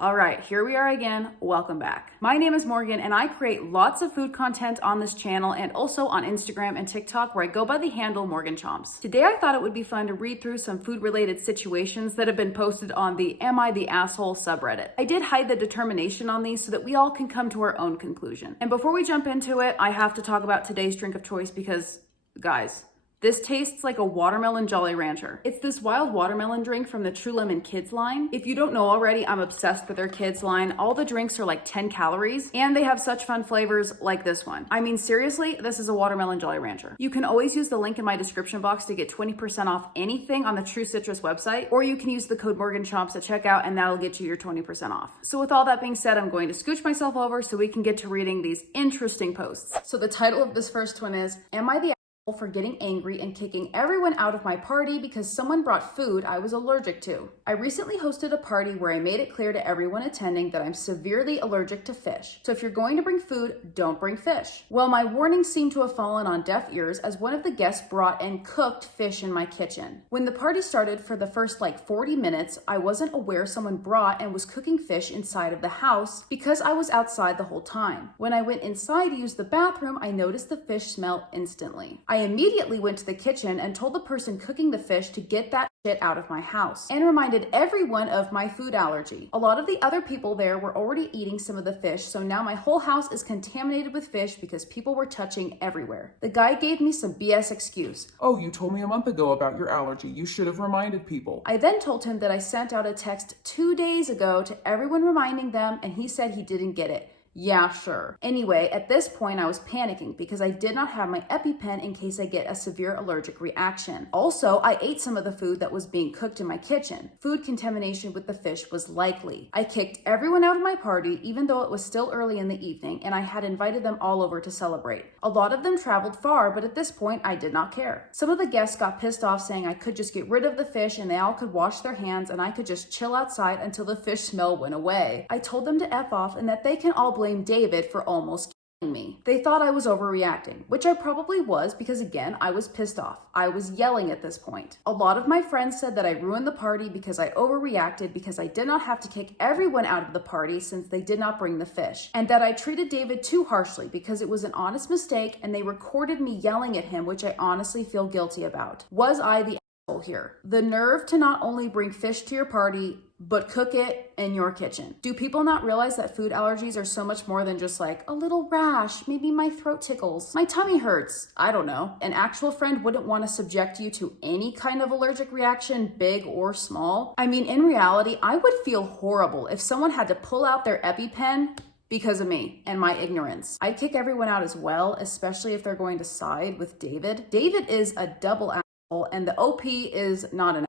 All right, here we are again. Welcome back. My name is Morgan and I create lots of food content on this channel and also on Instagram and TikTok where I go by the handle Morgan Chomps. Today I thought it would be fun to read through some food related situations that have been posted on the Am I the Asshole subreddit. I did hide the determination on these so that we all can come to our own conclusion. And before we jump into it, I have to talk about today's drink of choice because, guys, this tastes like a watermelon Jolly Rancher. It's this wild watermelon drink from the True Lemon Kids line. If you don't know already, I'm obsessed with their kids line. All the drinks are like 10 calories and they have such fun flavors like this one. I mean, seriously, this is a watermelon Jolly Rancher. You can always use the link in my description box to get 20% off anything on the True Citrus website, or you can use the code Morgan Chomps at checkout and that'll get you your 20% off. So with all that being said, I'm going to scooch myself over so we can get to reading these interesting posts. So the title of this first one is, Am I the for getting angry and kicking everyone out of my party because someone brought food I was allergic to? I recently hosted a party where I made it clear to everyone attending that I'm severely allergic to fish. So if you're going to bring food, don't bring fish. Well, my warning seemed to have fallen on deaf ears as one of the guests brought and cooked fish in my kitchen. When the party started, for the first 40 minutes, I wasn't aware someone brought and was cooking fish inside of the house because I was outside the whole time. When I went inside to use the bathroom, I noticed the fish smell instantly. I immediately went to the kitchen and told the person cooking the fish to get that shit out of my house and reminded everyone of my food allergy. A lot of the other people there were already eating some of the fish, so now my whole house is contaminated with fish because people were touching everywhere. The guy gave me some BS excuse. Oh, you told me a month ago about your allergy. You should have reminded people. I then told him that I sent out a text 2 days ago to everyone reminding them, and he said he didn't get it. Yeah, sure. Anyway, at this point I was panicking because I did not have my EpiPen in case I get a severe allergic reaction. Also, I ate some of the food that was being cooked in my kitchen. Food contamination with the fish was likely. I kicked everyone out of my party even though it was still early in the evening and I had invited them all over to celebrate. A lot of them traveled far, but at this point I did not care. Some of the guests got pissed off saying I could just get rid of the fish and they all could wash their hands and I could just chill outside until the fish smell went away. I told them to F off and that they can all blame David for almost killing me. They thought I was overreacting, which I probably was because again, I was pissed off. I was yelling at this point. A lot of my friends said that I ruined the party because I overreacted because I did not have to kick everyone out of the party since they did not bring the fish, and that I treated David too harshly because it was an honest mistake and they recorded me yelling at him, which I honestly feel guilty about. Was I the asshole here? The nerve to not only bring fish to your party, but cook it in your kitchen. Do people not realize that food allergies are so much more than just like a little rash, maybe my throat tickles, my tummy hurts, I don't know. An actual friend wouldn't want to subject you to any kind of allergic reaction, big or small. I mean, in reality, I would feel horrible if someone had to pull out their EpiPen because of me and my ignorance. I'd kick everyone out as well, especially if they're going to side with David. David is a double asshole and the OP is not an.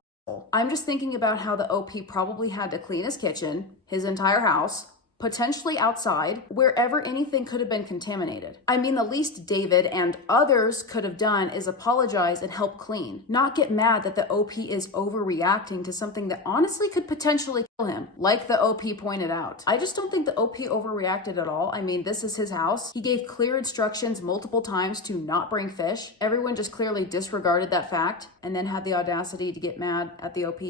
I'm just thinking about how the OP probably had to clean his kitchen, his entire house, potentially outside, wherever anything could have been contaminated. I mean, the least David and others could have done is apologize and help clean, not get mad that the OP is overreacting to something that honestly could potentially kill him, like the OP pointed out. I just don't think the OP overreacted at all. I mean, this is his house. He gave clear instructions multiple times to not bring fish. Everyone just clearly disregarded that fact and then had the audacity to get mad at the OP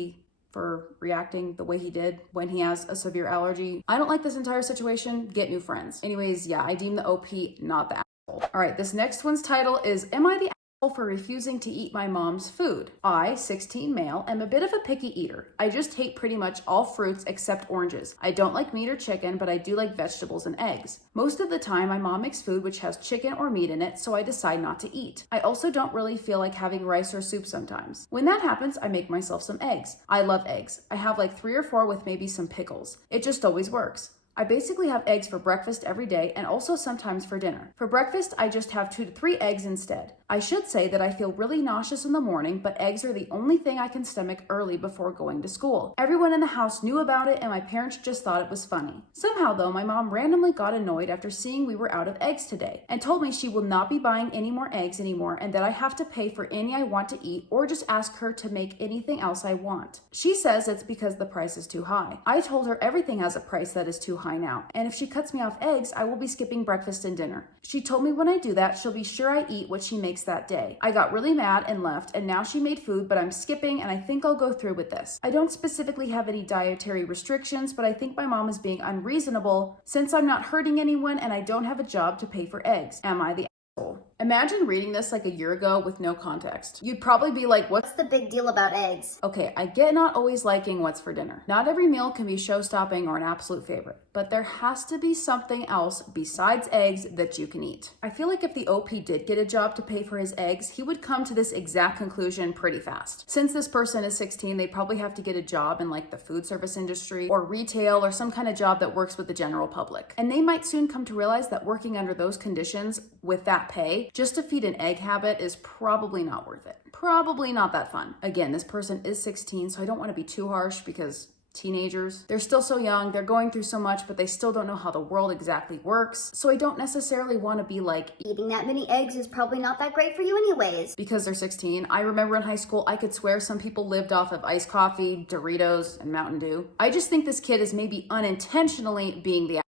for reacting the way he did when he has a severe allergy. I don't like this entire situation. Get new friends. Anyways, yeah, I deem the OP not the asshole. All right, this next one's title is, Am I the asshole for refusing to eat my mom's food? I, 16 male, am a bit of a picky eater. I just hate pretty much all fruits except oranges. I don't like meat or chicken, but I do like vegetables and eggs. Most of the time, my mom makes food which has chicken or meat in it, so I decide not to eat. I also don't really feel like having rice or soup sometimes. When that happens, I make myself some eggs. I love eggs. I have like 3 or 4 with maybe some pickles. It just always works. I basically have eggs for breakfast every day and also sometimes for dinner. For breakfast, I just have 2 to 3 eggs instead. I should say that I feel really nauseous in the morning, but eggs are the only thing I can stomach early before going to school. Everyone in the house knew about it and my parents just thought it was funny. Somehow though, my mom randomly got annoyed after seeing we were out of eggs today and told me she will not be buying any more eggs anymore and that I have to pay for any I want to eat or just ask her to make anything else I want. She says it's because the price is too high. I told her everything has a price that is too high now. And if she cuts me off eggs, I will be skipping breakfast and dinner. She told me when I do that, she'll be sure I eat what she makes that day. I got really mad and left, and now she made food, but I'm skipping, and I think I'll go through with this. I don't specifically have any dietary restrictions, but I think my mom is being unreasonable since I'm not hurting anyone and I don't have a job to pay for eggs. Am I the asshole? Imagine reading this like a year ago with no context. You'd probably be like, what's the big deal about eggs? Okay, I get not always liking what's for dinner. Not every meal can be show-stopping or an absolute favorite, but there has to be something else besides eggs that you can eat. I feel like if the OP did get a job to pay for his eggs, he would come to this exact conclusion pretty fast. Since this person is 16, they'd probably have to get a job in like the food service industry or retail or some kind of job that works with the general public. And they might soon come to realize that working under those conditions with that pay just to feed an egg habit is probably not worth it. Probably not that fun. Again, this person is 16, so I don't want to be too harsh because teenagers, they're still so young, they're going through so much, but they still don't know how the world exactly works. So I don't necessarily want to be like, eating that many eggs is probably not that great for you anyways. Because they're 16. I remember in high school, I could swear some people lived off of iced coffee, Doritos, and Mountain Dew. I just think this kid is maybe unintentionally being the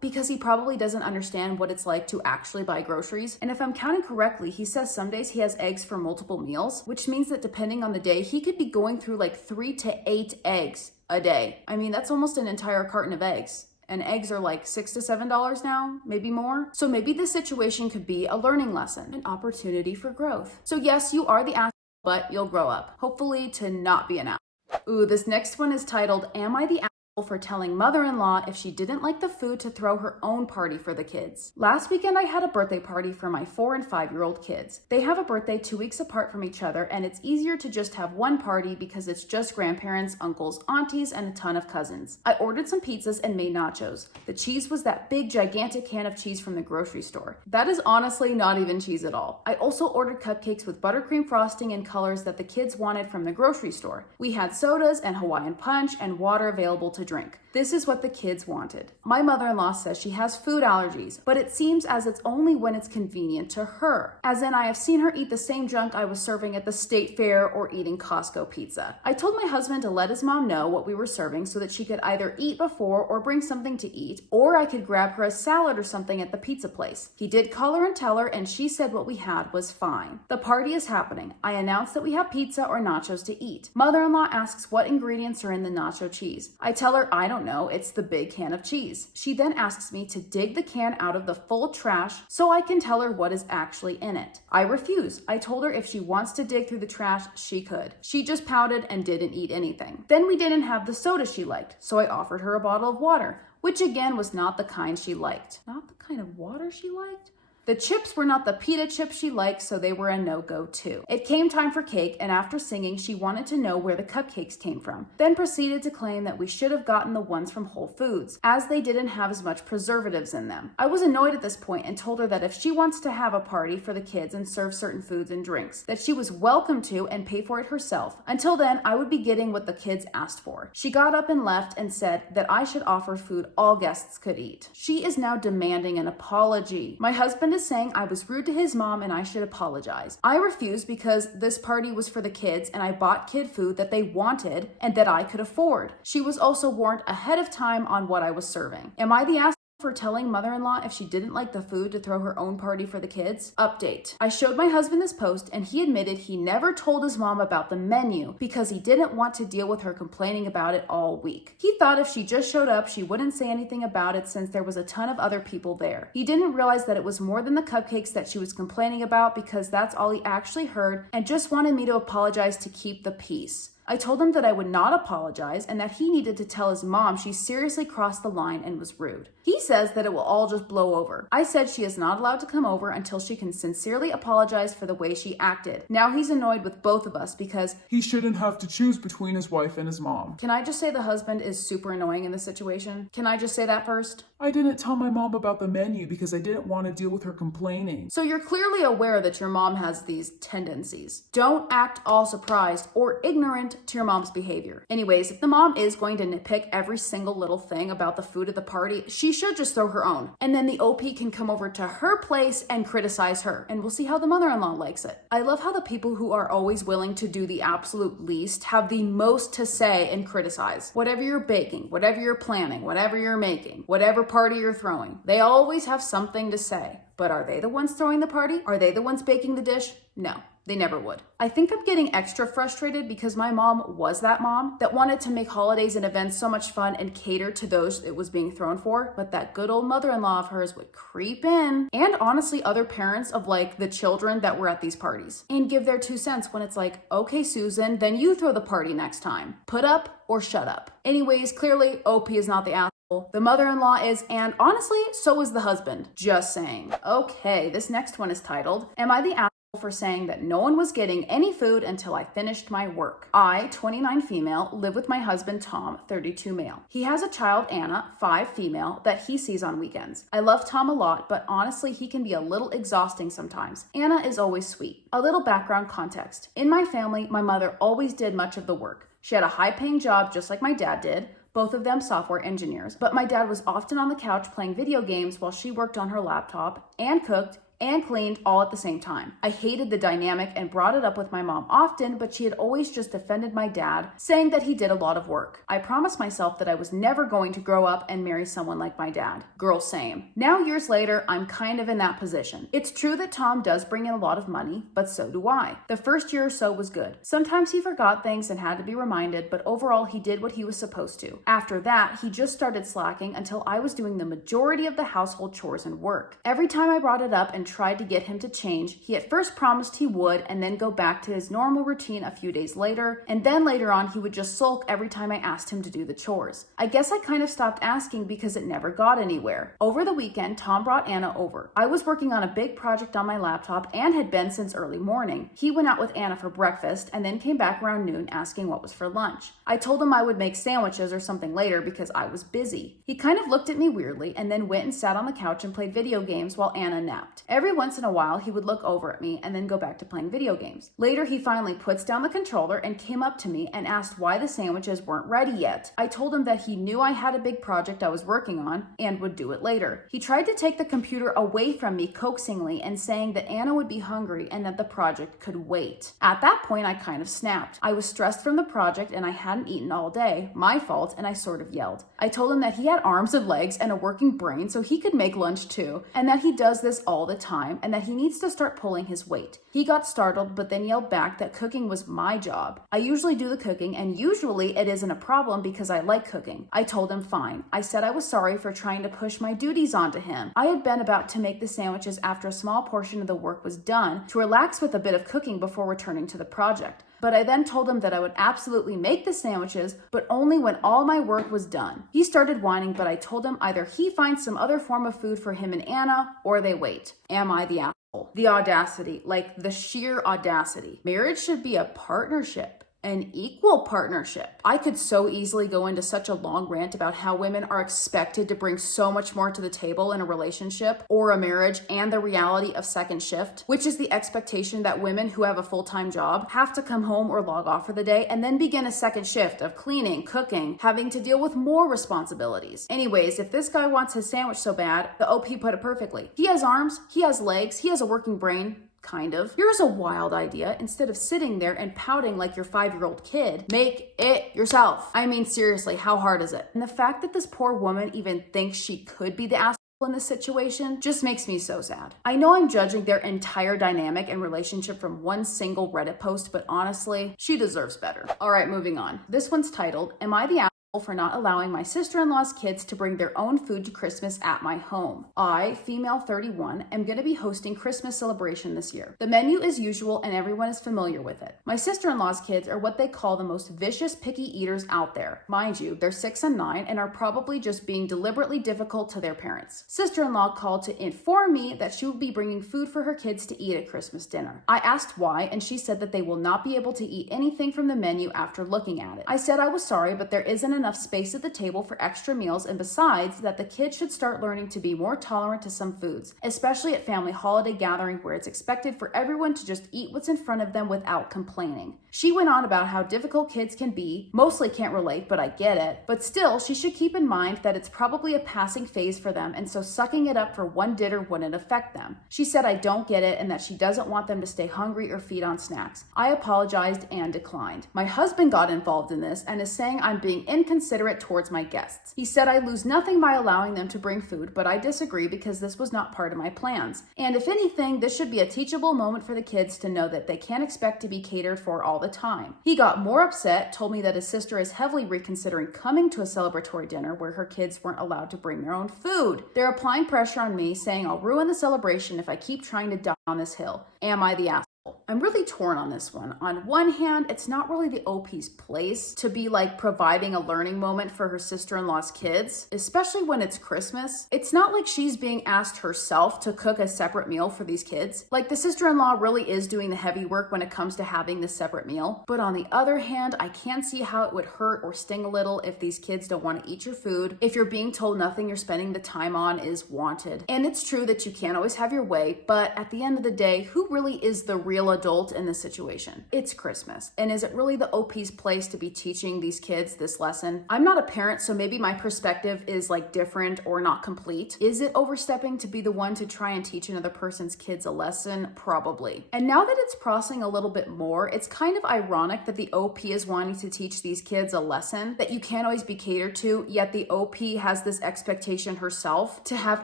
because he probably doesn't understand what it's like to actually buy groceries. And if I'm counting correctly, he says some days he has eggs for multiple meals, which means that depending on the day, he could be going through like 3 to 8 eggs a day. I mean, that's almost an entire carton of eggs. And eggs are like $6 to $7 now, maybe more. So maybe this situation could be a learning lesson, an opportunity for growth. So yes, you are the asshole, but you'll grow up. Hopefully to not be an asshole. Ooh, this next one is titled, Am I the asshole for telling mother-in-law if she didn't like the food to throw her own party for the kids? Last weekend I had a birthday party for my 4 and 5-year-old kids. They have a birthday 2 weeks apart from each other, and it's easier to just have one party because it's just grandparents, uncles, aunties, and a ton of cousins. I ordered some pizzas and made nachos. The cheese was that big gigantic can of cheese from the grocery store. That is honestly not even cheese at all. I also ordered cupcakes with buttercream frosting and colors that the kids wanted from the grocery store. We had sodas and Hawaiian punch and water available to drink. This is what the kids wanted. My mother-in-law says she has food allergies, but it seems as it's only when it's convenient to her. As in, I have seen her eat the same junk I was serving at the state fair or eating Costco pizza. I told my husband to let his mom know what we were serving so that she could either eat before or bring something to eat, or I could grab her a salad or something at the pizza place. He did call her and tell her, and she said what we had was fine. The party is happening. I announced that we have pizza or nachos to eat. Mother-in-law asks what ingredients are in the nacho cheese. I tell her I don't know, it's the big can of cheese. She then asks me to dig the can out of the full trash so I can tell her what is actually in it. I refuse. I told her if she wants to dig through the trash, she could. She just pouted and didn't eat anything. Then we didn't have the soda she liked, so I offered her a bottle of water, which again was not the kind she liked. Not the kind of water she liked? The chips were not the pita chips she liked, so they were a no-go too. It came time for cake, and after singing, she wanted to know where the cupcakes came from, then proceeded to claim that we should have gotten the ones from Whole Foods, as they didn't have as much preservatives in them. I was annoyed at this point and told her that if she wants to have a party for the kids and serve certain foods and drinks, that she was welcome to and pay for it herself. Until then, I would be getting what the kids asked for. She got up and left and said that I should offer food all guests could eat. She is now demanding an apology. My husband is saying I was rude to his mom and I should apologize. I refuse because this party was for the kids and I bought kid food that they wanted and that I could afford. She was also warned ahead of time on what I was serving. Am I the asshole for telling mother-in-law if she didn't like the food to throw her own party for the kids? Update. I showed my husband this post and he admitted he never told his mom about the menu because he didn't want to deal with her complaining about it all week. He thought if she just showed up, she wouldn't say anything about it since there was a ton of other people there. He didn't realize that it was more than the cupcakes that she was complaining about because that's all he actually heard and just wanted me to apologize to keep the peace. I told him that I would not apologize and that he needed to tell his mom she seriously crossed the line and was rude. He says that it will all just blow over. I said she is not allowed to come over until she can sincerely apologize for the way she acted. Now he's annoyed with both of us because he shouldn't have to choose between his wife and his mom. Can I just say the husband is super annoying in this situation? Can I just say that first? I didn't tell my mom about the menu because I didn't want to deal with her complaining. So you're clearly aware that your mom has these tendencies. Don't act all surprised or ignorant happened to your mom's behavior. Anyways, if the mom is going to nitpick every single little thing about the food at the party, she should just throw her own. And then the OP can come over to her place and criticize her, and we'll see how the mother-in-law likes it. I love how the people who are always willing to do the absolute least have the most to say and criticize. Whatever you're baking, whatever you're planning, whatever you're making, whatever party you're throwing, they always have something to say. But are they the ones throwing the party? Are they the ones baking the dish? No. They never would. I think I'm getting extra frustrated because my mom was that mom that wanted to make holidays and events so much fun and cater to those it was being thrown for, but that good old mother-in-law of hers would creep in, and honestly other parents of like the children that were at these parties, and give their 2 cents when it's like, okay, Susan, then you throw the party next time. Put up or shut up. Anyways, clearly OP is not the asshole. The mother-in-law is, and honestly, so is the husband. Just saying. Okay, this next one is titled, Am I the asshole for saying that no one was getting any food until I finished my work? I, 29 female, live with my husband Tom, 32 male. He has a child, Anna, 5 female, that he sees on weekends. I love Tom a lot, but honestly he can be a little exhausting sometimes. Anna is always sweet. A little background context. In my family, my mother always did much of the work. She had a high-paying job just like my dad did, both of them software engineers, but my dad was often on the couch playing video games while she worked on her laptop and cooked and cleaned all at the same time. I hated the dynamic and brought it up with my mom often, but she had always just defended my dad, saying that he did a lot of work. I promised myself that I was never going to grow up and marry someone like my dad. Girl, same. Now, years later, I'm kind of in that position. It's true that Tom does bring in a lot of money, but so do I. The first year or so was good. Sometimes he forgot things and had to be reminded, but overall he did what he was supposed to. After that, he just started slacking until I was doing the majority of the household chores and work. Every time I brought it up and tried to get him to change, he at first promised he would and then go back to his normal routine a few days later, and then later on he would just sulk every time I asked him to do the chores. I guess I kind of stopped asking because it never got anywhere. Over the weekend, Tom brought Anna over. I was working on a big project on my laptop and had been since early morning. He went out with Anna for breakfast and then came back around noon asking what was for lunch. I told him I would make sandwiches or something later because I was busy. He kind of looked at me weirdly and then went and sat on the couch and played video games while Anna napped. Every once in a while, he would look over at me and then go back to playing video games. Later, he finally puts down the controller and came up to me and asked why the sandwiches weren't ready yet. I told him that he knew I had a big project I was working on and would do it later. He tried to take the computer away from me coaxingly and saying that Anna would be hungry and that the project could wait. At that point, I kind of snapped. I was stressed from the project and I hadn't eaten all day. My fault, and I sort of yelled. I told him that he had arms and legs and a working brain so he could make lunch too, and that he does this all the time and that he needs to start pulling his weight. He got startled but then yelled back that cooking was my job. I usually do the cooking and usually it isn't a problem because I like cooking. I told him fine. I said I was sorry for trying to push my duties onto him. I had been about to make the sandwiches after a small portion of the work was done to relax with a bit of cooking before returning to the project. But I then told him that I would absolutely make the sandwiches, but only when all my work was done. He started whining, but I told him either he finds some other form of food for him and Anna, or they wait. Am I the asshole? The audacity, like the sheer audacity. Marriage should be a partnership. An equal partnership. I could so easily go into such a long rant about how women are expected to bring so much more to the table in a relationship or a marriage, and the reality of second shift, which is the expectation that women who have a full-time job have to come home or log off for the day and then begin a second shift of cleaning, cooking, having to deal with more responsibilities. Anyways, if this guy wants his sandwich so bad, the OP put it perfectly. He has arms, he has legs, he has a working brain. Kind of. Here's a wild idea. Instead of sitting there and pouting like your 5-year-old kid, make it yourself. I mean, seriously, how hard is it? And the fact that this poor woman even thinks she could be the asshole in this situation just makes me so sad. I know I'm judging their entire dynamic and relationship from one single Reddit post, but honestly, she deserves better. All right, moving on. This one's titled, Am I the asshole for not allowing my sister-in-law's kids to bring their own food to Christmas at my home? I, female 31, am going to be hosting Christmas celebration this year. The menu is usual and everyone is familiar with it. My sister-in-law's kids are what they call the most vicious picky eaters out there. Mind you, they're 6 and 9 and are probably just being deliberately difficult to their parents. Sister-in-law called to inform me that she will be bringing food for her kids to eat at Christmas dinner. I asked why and she said that they will not be able to eat anything from the menu after looking at it. I said I was sorry, but there isn't enough enough space at the table for extra meals, and besides, that the kids should start learning to be more tolerant to some foods, especially at family holiday gatherings where it's expected for everyone to just eat what's in front of them without complaining. She went on about how difficult kids can be, mostly can't relate, but I get it, but still, she should keep in mind that it's probably a passing phase for them, and so sucking it up for one dinner wouldn't affect them. She said I don't get it and that she doesn't want them to stay hungry or feed on snacks. I apologized and declined. My husband got involved in this and is saying I'm being inconsiderate towards my guests. He said I lose nothing by allowing them to bring food, but I disagree because this was not part of my plans. And if anything, this should be a teachable moment for the kids to know that they can't expect to be catered for all the time. He got more upset, told me that his sister is heavily reconsidering coming to a celebratory dinner where her kids weren't allowed to bring their own food. They're applying pressure on me, saying I'll ruin the celebration if I keep trying to die on this hill. Am I the asshole? I'm really torn on this one. On one hand, it's not really the OP's place to be like providing a learning moment for her sister-in-law's kids, especially when it's Christmas. It's not like she's being asked herself to cook a separate meal for these kids. Like the sister-in-law really is doing the heavy work when it comes to having this separate meal. But on the other hand, I can't see how it would hurt or sting a little if these kids don't want to eat your food, if you're being told nothing you're spending the time on is wanted. And it's true that you can't always have your way, but at the end of the day, who really is the real adult in this situation? It's Christmas. And is it really the OP's place to be teaching these kids this lesson? I'm not a parent, so maybe my perspective is like different or not complete. Is it overstepping to be the one to try and teach another person's kids a lesson? Probably. And now that it's processing a little bit more, it's kind of ironic that the OP is wanting to teach these kids a lesson that you can't always be catered to, yet the OP has this expectation herself to have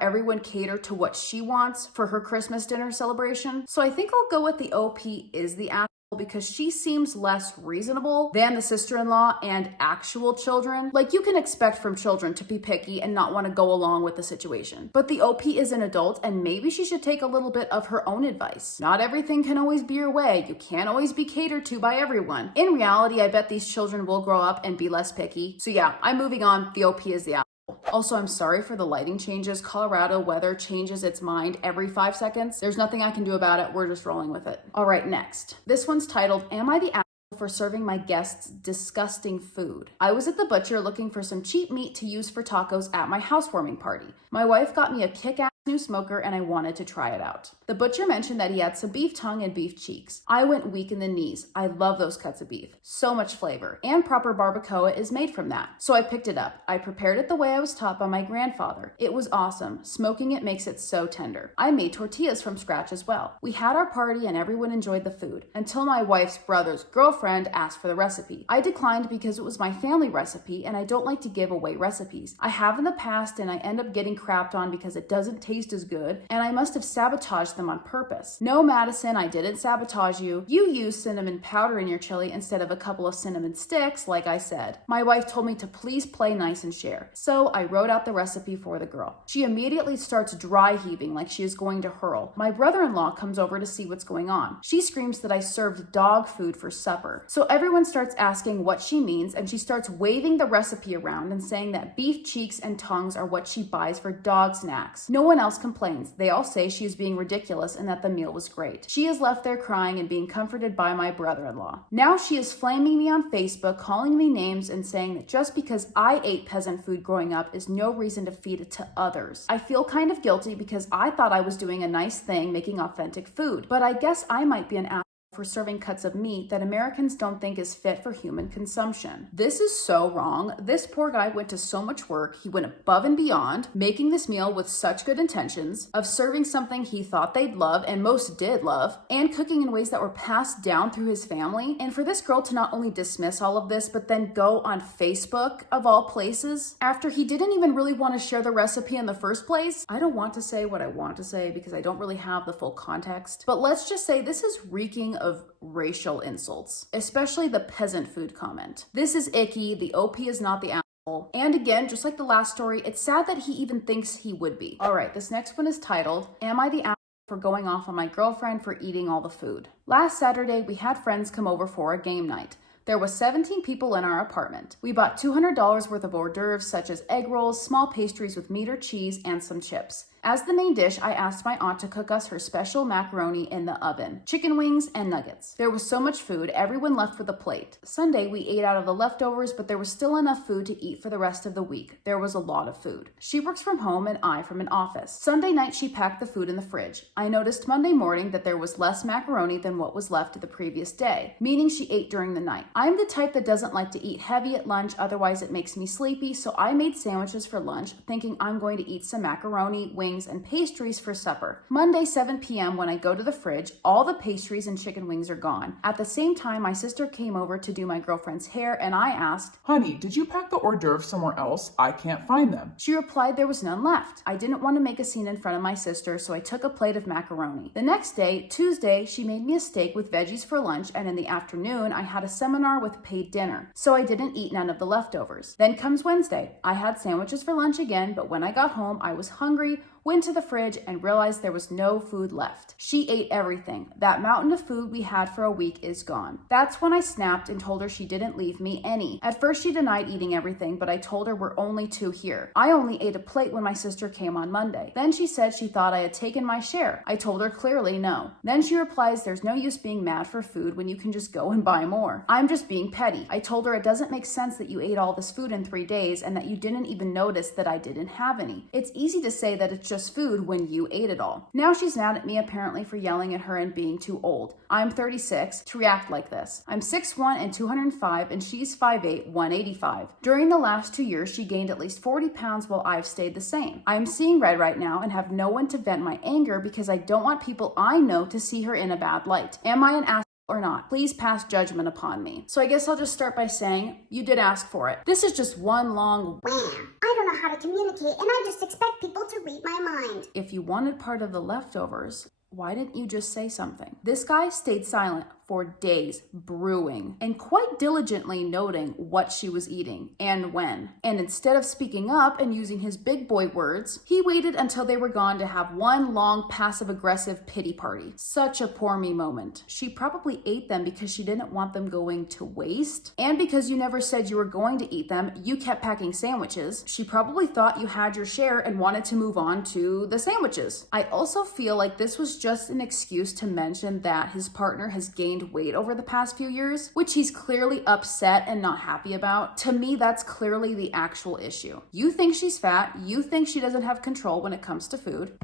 everyone cater to what she wants for her Christmas dinner celebration. So I think I'll go with the OP is the asshole because she seems less reasonable than the sister-in-law and actual children. Like, you can expect from children to be picky and not want to go along with the situation. But the OP is an adult and maybe she should take a little bit of her own advice. Not everything can always be your way. You can't always be catered to by everyone. In reality, I bet these children will grow up and be less picky. So yeah, I'm moving on. The OP is the asshole. Also, I'm sorry for the lighting changes. Colorado weather changes its mind every 5 seconds. There's nothing I can do about it. We're just rolling with it. All right, next. This one's titled, Am I the Asshole for Serving My Guests Disgusting Food? I was at the butcher looking for some cheap meat to use for tacos at my housewarming party. My wife got me a kick-ass new smoker and I wanted to try it out. The butcher mentioned that he had some beef tongue and beef cheeks. I went weak in the knees. I love those cuts of beef. So much flavor. And proper barbacoa is made from that. So I picked it up. I prepared it the way I was taught by my grandfather. It was awesome. Smoking it makes it so tender. I made tortillas from scratch as well. We had our party and everyone enjoyed the food until my wife's brother's girlfriend asked for the recipe. I declined because it was my family recipe and I don't like to give away recipes. I have in the past and I end up getting crapped on because it doesn't taste as good and I must have sabotaged them on purpose. No, Madison, I didn't sabotage you. You used cinnamon powder in your chili instead of a couple of cinnamon sticks, like I said. My wife told me to please play nice and share. So I wrote out the recipe for the girl. She immediately starts dry heaving like she is going to hurl. My brother-in-law comes over to see what's going on. She screams that I served dog food for supper. So everyone starts asking what she means and she starts waving the recipe around and saying that beef cheeks and tongues are what she buys for dog snacks. No one else complains. They all say she is being ridiculous and that the meal was great. She is left there crying and being comforted by my brother-in-law. Now she is flaming me on Facebook, calling me names and saying that just because I ate peasant food growing up is no reason to feed it to others. I feel kind of guilty because I thought I was doing a nice thing making authentic food, but I guess I might be an asshole for serving cuts of meat that Americans don't think is fit for human consumption. This is so wrong. This poor guy went to so much work. He went above and beyond, making this meal with such good intentions of serving something he thought they'd love, and most did love, and cooking in ways that were passed down through his family. And for this girl to not only dismiss all of this, but then go on Facebook, of all places, after he didn't even really want to share the recipe in the first place. I don't want to say what I want to say because I don't really have the full context, but let's just say this is reeking of racial insults, especially the peasant food comment. This is icky. The OP is not the asshole. And again, just like the last story, it's sad that he even thinks he would be. All right, this next one is titled, Am I the asshole for going off on my girlfriend for eating all the food? Last Saturday, we had friends come over for a game night. There was 17 people in our apartment. We bought $200 worth of hors d'oeuvres such as egg rolls, small pastries with meat or cheese, and some chips. As the main dish, I asked my aunt to cook us her special macaroni in the oven, chicken wings, and nuggets. There was so much food, everyone left with a plate. Sunday, we ate out of the leftovers, but there was still enough food to eat for the rest of the week. There was a lot of food. She works from home and I from an office. Sunday night, she packed the food in the fridge. I noticed Monday morning that there was less macaroni than what was left the previous day, meaning she ate during the night. I'm the type that doesn't like to eat heavy at lunch, otherwise it makes me sleepy, so I made sandwiches for lunch, thinking I'm going to eat some macaroni, wings, and pastries for supper. Monday, 7 p.m., when I go to the fridge, all the pastries and chicken wings are gone. At the same time, my sister came over to do my girlfriend's hair, and I asked, Honey, did you pack the hors d'oeuvres somewhere else? I can't find them. She replied there was none left. I didn't want to make a scene in front of my sister, so I took a plate of macaroni. The next day, Tuesday, she made me a steak with veggies for lunch, and in the afternoon, I had a seminar with paid dinner, so I didn't eat none of the leftovers. Then comes Wednesday. I had sandwiches for lunch again, but when I got home, I was hungry, went to the fridge, and realized there was no food left. She ate everything. That mountain of food we had for a week is gone. That's when I snapped and told her she didn't leave me any. At first, she denied eating everything, but I told her we're only 2 here. I only ate a plate when my sister came on Monday. Then she said she thought I had taken my share. I told her clearly no. Then she replies there's no use being mad for food when you can just go and buy more. I'm just being petty. I told her it doesn't make sense that you ate all this food in 3 days and that you didn't even notice that I didn't have any. It's easy to say that it's just food when you ate it all. Now she's mad at me apparently for yelling at her and being too old. I'm 36 to react like this. I'm 6'1" and 205 and she's 5'8", 185. During the last 2 years, she gained at least 40 pounds while I've stayed the same. I'm seeing red right now and have no one to vent my anger because I don't want people I know to see her in a bad light. Am I an asshole or not? Please pass judgment upon me. So I guess I'll just start by saying, you did ask for it. This is just one long Wham! I don't know how to communicate, and I just expect people to read my mind. If you wanted part of the leftovers, why didn't you just say something? This guy stayed silent for days, brewing and quite diligently noting what she was eating and when. And instead of speaking up and using his big boy words, he waited until they were gone to have one long passive-aggressive pity party. Such a poor me moment. She probably ate them because she didn't want them going to waste. And because you never said you were going to eat them, you kept packing sandwiches. She probably thought you had your share and wanted to move on to the sandwiches. I also feel like this was just an excuse to mention that his partner has gained weight over the past few years, which he's clearly upset and not happy about. To me, that's clearly the actual issue. You think she's fat, you think she doesn't have control when it comes to food.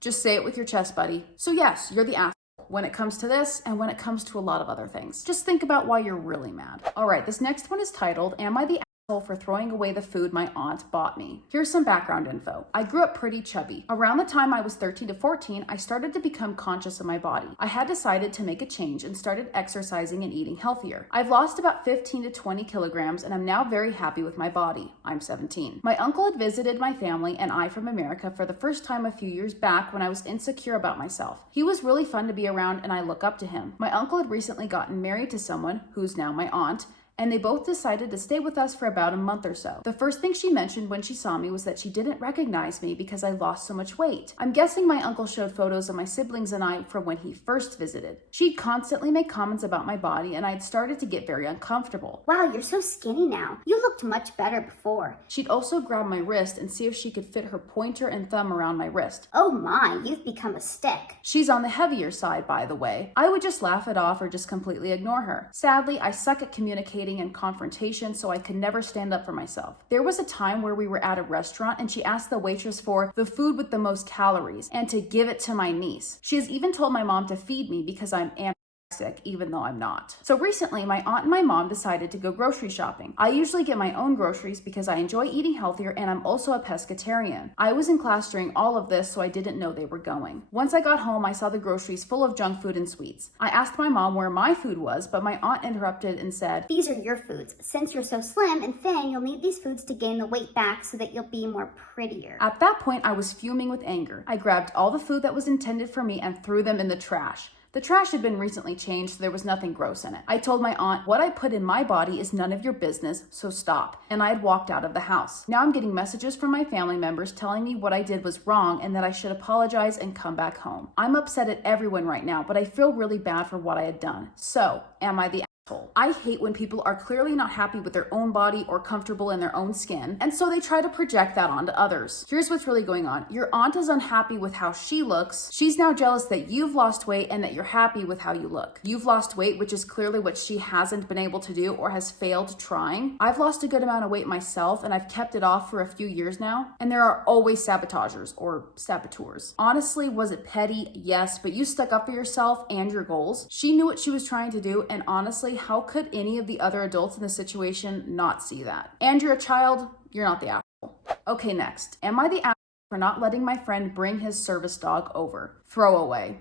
Just say it with your chest, buddy. So yes, you're the asshole when it comes to this and when it comes to a lot of other things. Just think about why you're really mad. All right, this next one is titled, Am I the asshole for throwing away the food my aunt bought me? Here's some background info. I grew up pretty chubby. Around the time I was 13 to 14, I started to become conscious of my body. I had decided to make a change and started exercising and eating healthier. I've lost about 15 to 20 kilograms and I'm now very happy with my body. I'm 17. My uncle had visited my family and I from America for the first time a few years back when I was insecure about myself. He was really fun to be around and I look up to him. My uncle had recently gotten married to someone who's now my aunt, and they both decided to stay with us for about a month or so. The first thing she mentioned when she saw me was that she didn't recognize me because I lost so much weight. I'm guessing my uncle showed photos of my siblings and I from when he first visited. She'd constantly make comments about my body and I'd started to get very uncomfortable. Wow, you're so skinny now. You looked much better before. She'd also grab my wrist and see if she could fit her pointer and thumb around my wrist. Oh my, you've become a stick. She's on the heavier side, by the way. I would just laugh it off or just completely ignore her. Sadly, I suck at communicating and confrontation, so I could never stand up for myself. There was a time where we were at a restaurant and she asked the waitress for the food with the most calories and to give it to my niece. She has even told my mom to feed me because I'm anorexic, even though I'm not. So recently, my aunt and my mom decided to go grocery shopping. I usually get my own groceries because I enjoy eating healthier and I'm also a pescatarian. I was in class during all of this, so I didn't know they were going. Once I got home, I saw the groceries full of junk food and sweets. I asked my mom where my food was, but my aunt interrupted and said, These are your foods. Since you're so slim and thin, you'll need these foods to gain the weight back so that you'll be more prettier. At that point, I was fuming with anger. I grabbed all the food that was intended for me and threw them in the trash. The trash had been recently changed, so there was nothing gross in it. I told my aunt, what I put in my body is none of your business, so stop. And I had walked out of the house. Now I'm getting messages from my family members telling me what I did was wrong and that I should apologize and come back home. I'm upset at everyone right now, but I feel really bad for what I had done. So, am I the asshole I hate when people are clearly not happy with their own body or comfortable in their own skin, and so they try to project that onto others. Here's what's really going on. Your aunt is unhappy with how she looks. She's now jealous that you've lost weight and that you're happy with how you look. You've lost weight, which is clearly what she hasn't been able to do or has failed trying. I've lost a good amount of weight myself, and I've kept it off for a few years now, and there are always sabotagers or saboteurs. Honestly, was it petty? Yes, but you stuck up for yourself and your goals. She knew what she was trying to do, and honestly, how could any of the other adults in the situation not see that? And you're a child, you're not the asshole. Okay, next. Am I the asshole for not letting my friend bring his service dog over? Throwaway.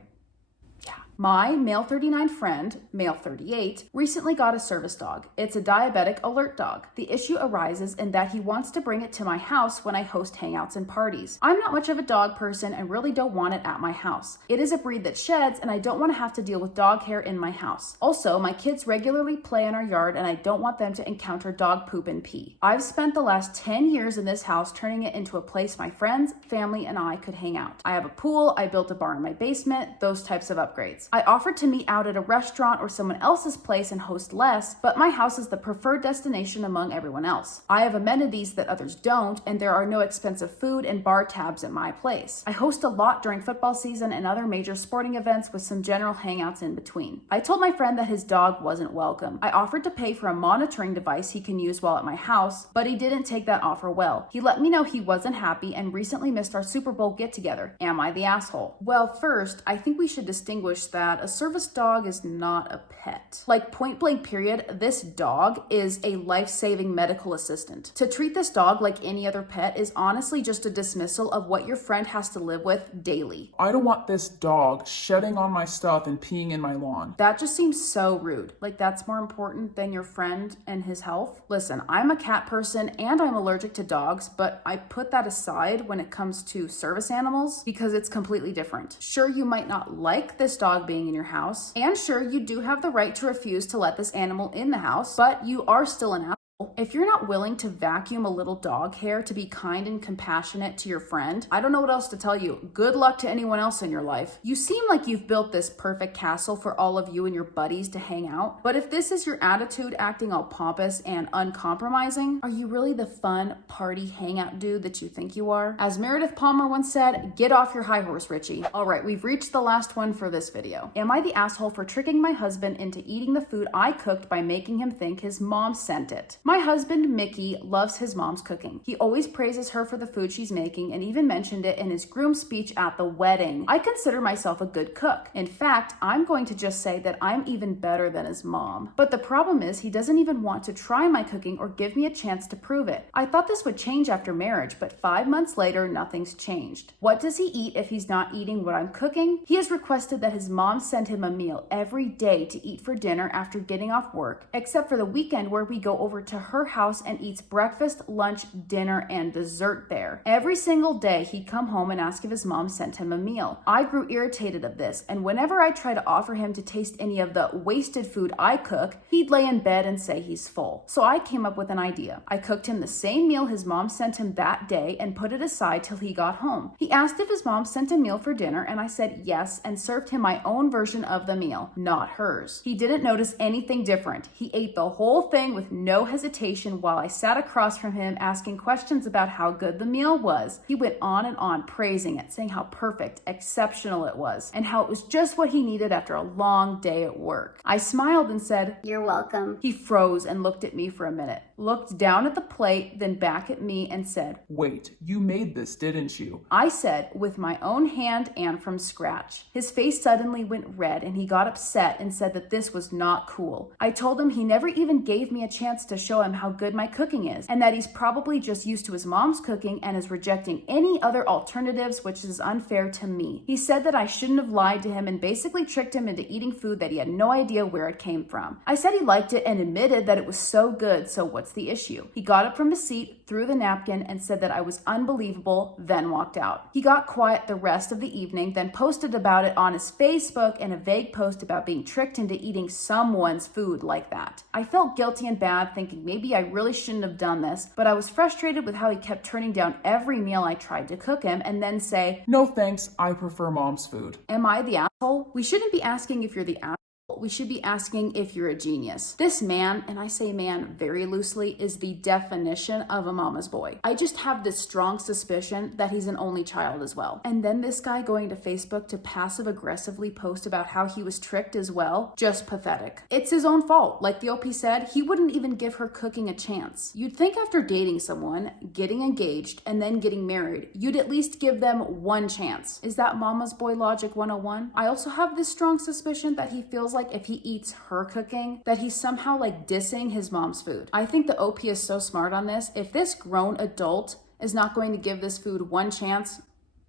My male 39 friend, male 38, recently got a service dog. It's a diabetic alert dog. The issue arises in that he wants to bring it to my house when I host hangouts and parties. I'm not much of a dog person and really don't want it at my house. It is a breed that sheds, and I don't want to have to deal with dog hair in my house. Also, my kids regularly play in our yard, and I don't want them to encounter dog poop and pee. I've spent the last 10 years in this house turning it into a place my friends, family, and I could hang out. I have a pool, I built a bar in my basement, those types of upgrades. I offered to meet out at a restaurant or someone else's place and host less, but my house is the preferred destination among everyone else. I have amenities that others don't, and there are no expensive food and bar tabs at my place. I host a lot during football season and other major sporting events with some general hangouts in between. I told my friend that his dog wasn't welcome. I offered to pay for a monitoring device he can use while at my house, but he didn't take that offer well. He let me know he wasn't happy and recently missed our Super Bowl get-together. Am I the asshole? Well, first, I think we should distinguish that a service dog is not a pet. Like, point blank period, this dog is a life-saving medical assistant. To treat this dog like any other pet is honestly just a dismissal of what your friend has to live with daily. I don't want this dog shedding on my stuff and peeing in my lawn. That just seems so rude. Like, that's more important than your friend and his health. Listen, I'm a cat person and I'm allergic to dogs, but I put that aside when it comes to service animals because it's completely different. Sure, you might not like this dog being in your house, and sure, you do have the right to refuse to let this animal in the house, but you are still an asshole. If you're not willing to vacuum a little dog hair to be kind and compassionate to your friend, I don't know what else to tell you. Good luck to anyone else in your life. You seem like you've built this perfect castle for all of you and your buddies to hang out, but if this is your attitude, acting all pompous and uncompromising, are you really the fun party hangout dude that you think you are? As Meredith Palmer once said, get off your high horse, Richie. All right, we've reached the last one for this video. Am I the asshole for tricking my husband into eating the food I cooked by making him think his mom sent it? My husband, Mickey, loves his mom's cooking. He always praises her for the food she's making and even mentioned it in his groom speech at the wedding. I consider myself a good cook. In fact, I'm going to just say that I'm even better than his mom. But the problem is he doesn't even want to try my cooking or give me a chance to prove it. I thought this would change after marriage, but 5 months later, nothing's changed. What does he eat if he's not eating what I'm cooking? He has requested that his mom send him a meal every day to eat for dinner after getting off work, except for the weekend where we go over to her house and eats breakfast, lunch, dinner, and dessert there. Every single day he'd come home and ask if his mom sent him a meal. I grew irritated of this, and whenever I try to offer him to taste any of the wasted food I cook, he'd lay in bed and say he's full. So I came up with an idea. I cooked him the same meal his mom sent him that day and put it aside till he got home. He asked if his mom sent a meal for dinner, and I said yes and served him my own version of the meal, not hers. He didn't notice anything different. He ate the whole thing with no hesitation while I sat across from him asking questions about how good the meal was. He went on praising it, saying how perfect, exceptional it was, and how it was just what he needed after a long day at work. I smiled and said, You're welcome. He froze and looked at me for a minute, looked down at the plate, then back at me and said, Wait, you made this, didn't you? I said, with my own hand and from scratch. His face suddenly went red and he got upset and said that this was not cool. I told him he never even gave me a chance to show him how good my cooking is, and that he's probably just used to his mom's cooking and is rejecting any other alternatives, which is unfair to me. He said that I shouldn't have lied to him and basically tricked him into eating food that he had no idea where it came from. I said he liked it and admitted that it was so good, so what's the issue? He got up from his seat, threw the napkin, and said that I was unbelievable, then walked out. He got quiet the rest of the evening, then posted about it on his Facebook in a vague post about being tricked into eating someone's food like that. I felt guilty and bad, thinking maybe I really shouldn't have done this, but I was frustrated with how he kept turning down every meal I tried to cook him and then say, No thanks, I prefer mom's food. Am I the asshole? We shouldn't be asking if you're the asshole. we should be asking if you're a genius. This man, and I say man very loosely, is the definition of a mama's boy. I just have this strong suspicion that he's an only child as well. And then this guy going to Facebook to passive aggressively post about how he was tricked as well, just pathetic. It's his own fault. Like the OP said, he wouldn't even give her cooking a chance. You'd think after dating someone, getting engaged, and then getting married, you'd at least give them one chance. Is that mama's boy logic 101? I also have this strong suspicion that he feels like if he eats her cooking, that he's somehow like dissing his mom's food. I think the OP is so smart on this. If this grown adult is not going to give this food one chance,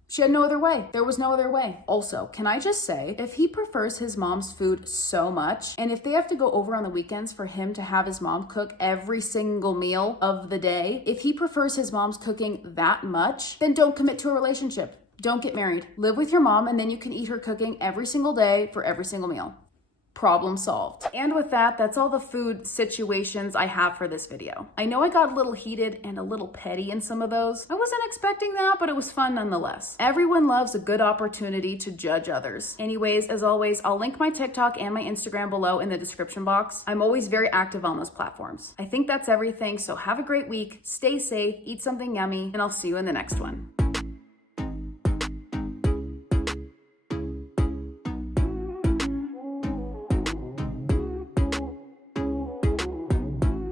she had no other way. There was no other way. Also, can I just say, if he prefers his mom's food so much, and if they have to go over on the weekends for him to have his mom cook every single meal of the day, if he prefers his mom's cooking that much, then don't commit to a relationship. Don't get married. Live with your mom, and then you can eat her cooking every single day for every single meal. Problem solved. And with that, that's all the food situations I have for this video. I know I got a little heated and a little petty in some of those. I wasn't expecting that, but it was fun nonetheless. Everyone loves a good opportunity to judge others. Anyways, as always, I'll link my TikTok and my Instagram below in the description box. I'm always very active on those platforms. I think that's everything, so have a great week, stay safe, eat something yummy, and I'll see you in the next one.